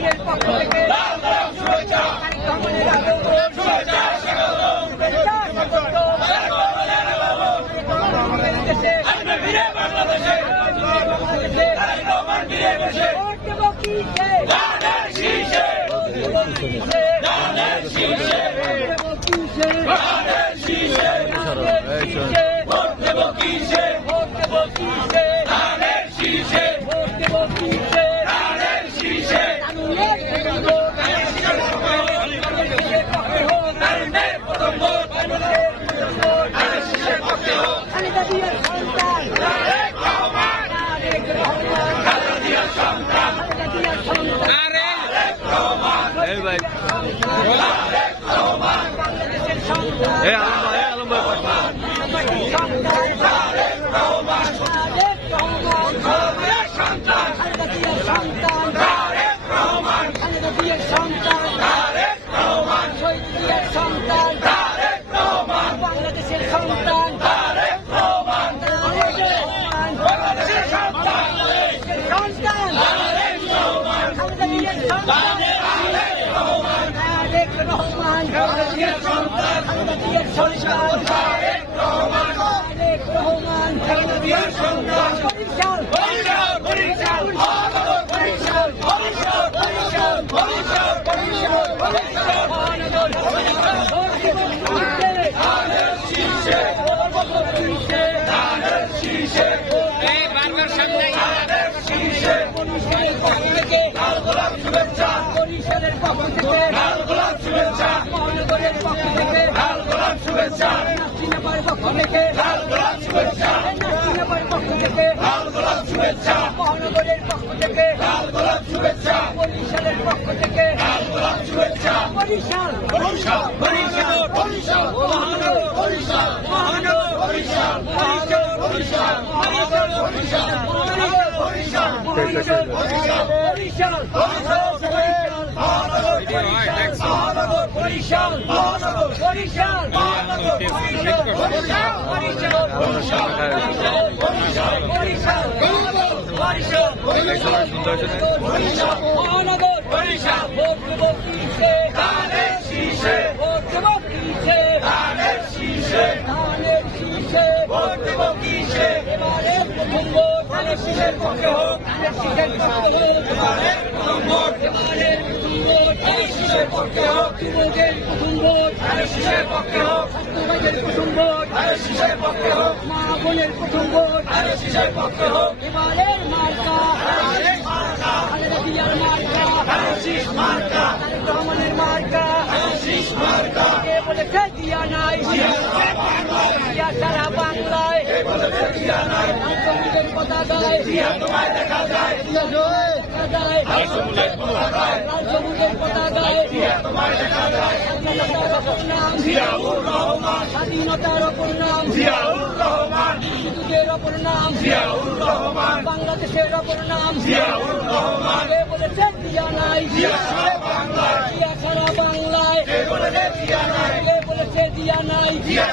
বোনের পক্ষ থেকে বাংলাদেশের সন্তান বরিশালের পক্ষ থেকে মহানগরের পক্ষ থেকে নাসিনাবাদের পক্ষ থেকে নাসিনাবাদের পক্ষ থেকে মহানগরের পক্ষ থেকে বরিশালের পক্ষ থেকে বরিশাল বরিশাল বরিশাল বরিশাল মহানগর বরিশাল মহানগর বরিশাল মহানগর বরিশাল মহানগর বরিশাল মহানগর বরিশাল বরিশাল বরিশাল মহানগর বরিশাল মহানগর বরিশাল মহানগর বরিশাল বরিশাল বরিশাল বরিশাল মহানগর বরিশাল ভোট দেব কিসে ধানের শীষে ভোট দেব কিসে ধানের শীষে ধানের শীষে ভোট দেব কিসে এবারে প্রথম ভোট ধানের শীষের পক্ষে হোক ধানের শীষের পক্ষে হোক এবারে প্রথম ভোট এবারে প্রথম ভোট ধানের শীষের পক্ষে হোক যুবকের প্রথম ভোট ধানের শীষের পক্ষে হোক ছাত্রবাদের প্রথম ভোট ধানের শীষের পক্ষে হোক মা বোনের প্রথম ভোট ধানের শীষের পক্ষে হোক এবারের মার্কা খালেদা জিয়ার মার্কা শীষ মার্কা তারেক রহমানের মার্কা শীষ মার্কা কে বলেছে জিয়া নাই জিয়া সারা বাংলায় কে বলেছে জিয়া নাই রাজশাহীর পতাকায় জিয়া তোমায় দেখা যায় দেখা যায় রাজশাহীর পতাকায় রাজশাহীর পতাকায় জিয়া তোমায় দেখা যায় স্বাধীনতার অপর নাম জিয়াউর রহমান স্বাধীনতার অপর নাম জিয়াউর রহমান মুক্তিযুদ্ধের অপর নাম জিয়াউর রহমান বাংলাদেশের অপর নাম জিয়াউর রহমান কে বলেছে জিয়া নাই জিয়া সারা বাংলায় জিয়া সারা বাংলায় কে বলেছে জিয়া নাই কে বলেছে জিয়া নাই জিয়া